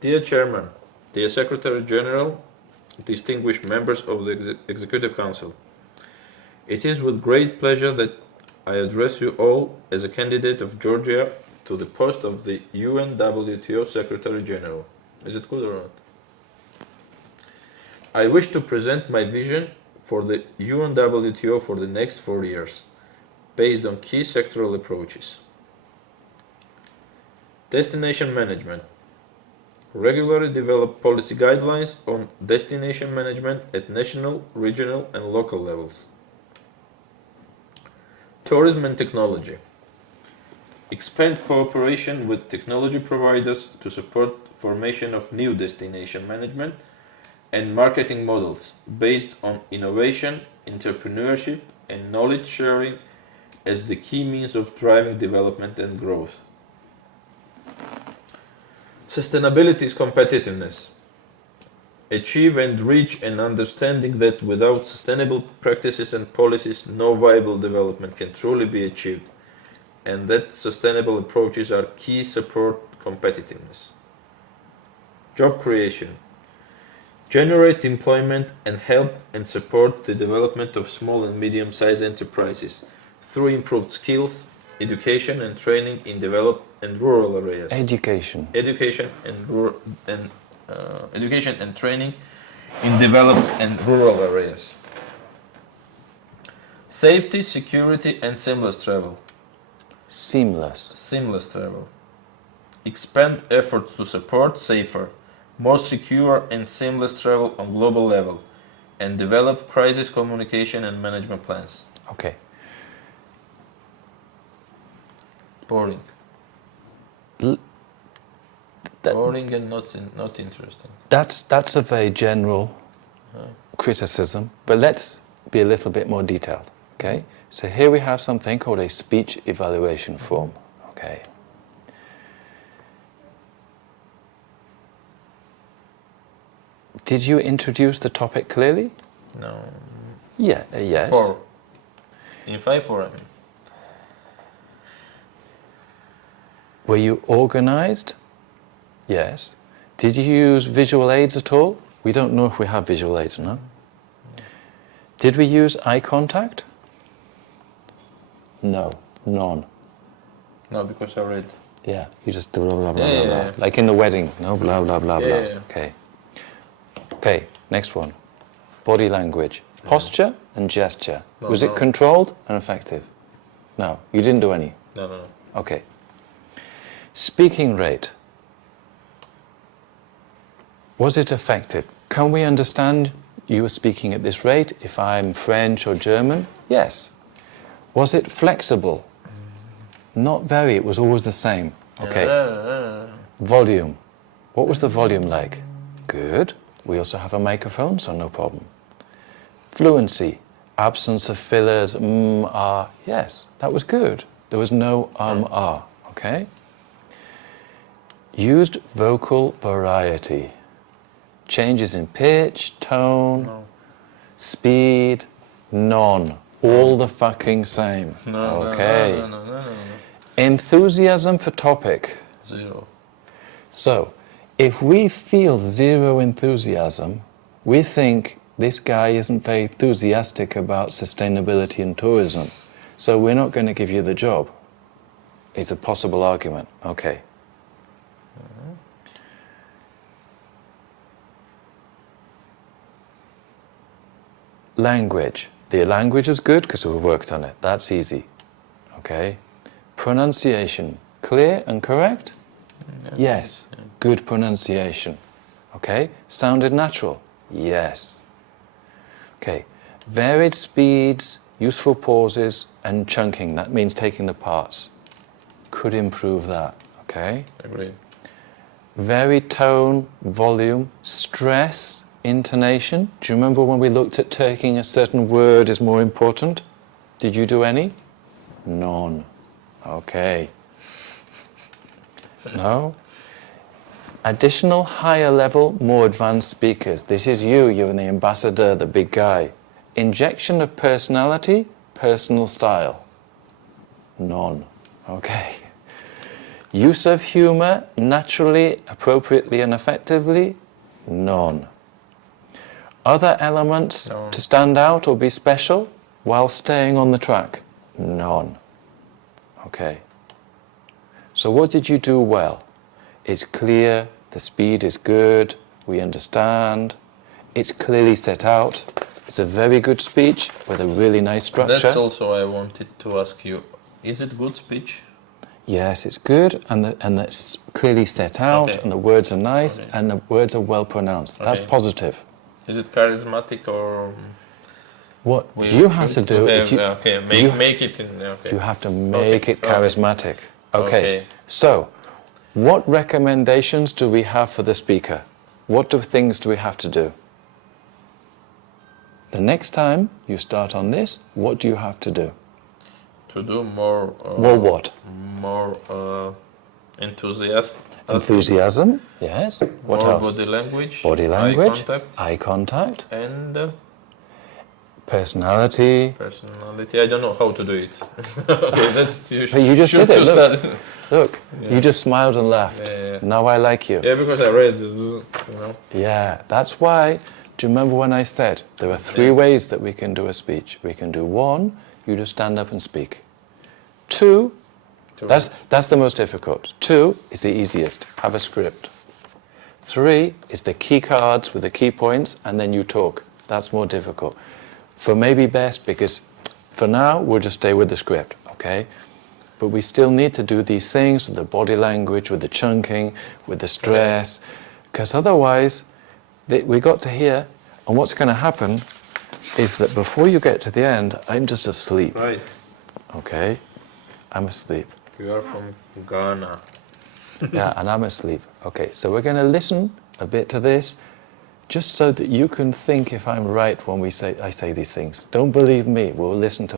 Dear Chairman, dear Secretary General, distinguished members of the Executive Council, it is with great pleasure that I address you all as a candidate of Georgia to the post of the UNWTO Secretary General. Is it good or not? I wish to present my vision for the UNWTO for the next 4 years, based on key sectoral approaches. Destination management. Regularly develop policy guidelines on destination management at national, regional, and local levels. Tourism and technology. Expand cooperation with technology providers to support formation of new destination management and marketing models based on innovation, entrepreneurship, and knowledge sharing as the key means of driving development and growth. Sustainability is competitiveness. Achieve and reach an understanding that without sustainable practices and policies, no viable development can truly be achieved, and that sustainable approaches are key support competitiveness. Job creation. Generate employment and help and support the development of small and medium-sized enterprises through improved skills, education and training in developed and rural areas. Education and training in developed and rural areas. Safety, security, and seamless travel. Seamless travel. Expand efforts to support safer, more secure and seamless travel on global level, and develop crisis communication and management plans. Okay. Boring. Boring and not interesting. That's a very general criticism, but let's be a little bit more detailed. Okay. So here we have something called a speech evaluation form. Okay. Did you introduce the topic clearly? No. Yeah. Yes. In 5 I mean. Were you organized? Yes. Did you use visual aids at all? We don't know if we have visual aids or not. Did we use eye contact? No, none. No, because I read. Yeah, you just do blah, blah, blah, blah, blah. Like in the wedding, no, blah, blah, blah, blah. Yeah. Okay, next one. Body language. Posture and gesture. Was it controlled and effective? No, you didn't do any? No. Okay. Speaking rate. Was it effective? Can we understand you were speaking at this rate if I'm French or German? Yes. Was it flexible? Not very, it was always the same. Okay. Volume. What was the volume like? Good. We also have a microphone, so no problem. Fluency. Absence of fillers, yes, that was good. There was no okay? Used vocal variety. Changes in pitch, tone, speed, none. All the fucking same. Okay. No. Enthusiasm for topic. 0. So, if we feel zero enthusiasm, we think this guy isn't very enthusiastic about sustainability and tourism, so we're not going to give you the job. It's a possible argument. Okay. Language. The language is good because we worked on it. That's easy. Okay. Pronunciation. Clear and correct? Yes. Good pronunciation. Okay. Sounded natural? Yes. Okay. Varied speeds, useful pauses, and chunking. That means taking the parts. Could improve that. Okay. Agreed. Varied tone, volume, stress, intonation. Do you remember when we looked at taking a certain word is more important? Did you do any? None. Okay. No? Additional higher level, more advanced speakers. This is you're the ambassador, the big guy. Injection of personality, personal style. None. Okay. Use of humor, naturally, appropriately and effectively? None. Other elements No. to stand out or be special while staying on the track? None. Okay. So what did you do well? It's clear, the speed is good, we understand, it's clearly set out, it's a very good speech with a really nice structure. That's also I wanted to ask you. Is it good speech? Yes, it's good, and it's clearly set out, Okay. and the words are nice, Okay. and the words are well pronounced. That's Okay. positive. Is it charismatic or? What you have to do is you make it in. Okay. you have to make Okay. it charismatic. Okay. Okay. So, what recommendations do we have for the speaker? What things do we have to do? The next time you start on this, what do you have to do? To do more. More what? More enthusiasm. Enthusiasm. Yes. What More else? body language. Body language. Eye contact. Eye contact. And Personality. personality. I don't know how to do it. Okay, that's you. But you just should did it. to Look, study. look. Yeah. You just smiled and laughed. Yeah. Now I like you. Yeah, because I read. You know. Yeah, that's why. Do you remember when I said there are three Yeah. ways that we can do a speech? We can do one, you just stand up and speak. Two, that's the most difficult. Two is the easiest. Have a script. Three is the key cards with the key points, and then you talk. That's more difficult. For maybe best, because for now we'll just stay with the script, okay? But we still need to do these things with the body language, with the chunking, with the stress, because otherwise we got to here, and what's going to happen is that before you get to the end, I'm just asleep. Right. Okay? I'm asleep. You are from Ghana. Yeah, and I'm asleep. Okay, so we're going to listen a bit to this, just so that you can think if I'm right when I say these things. Don't believe me, we'll listen to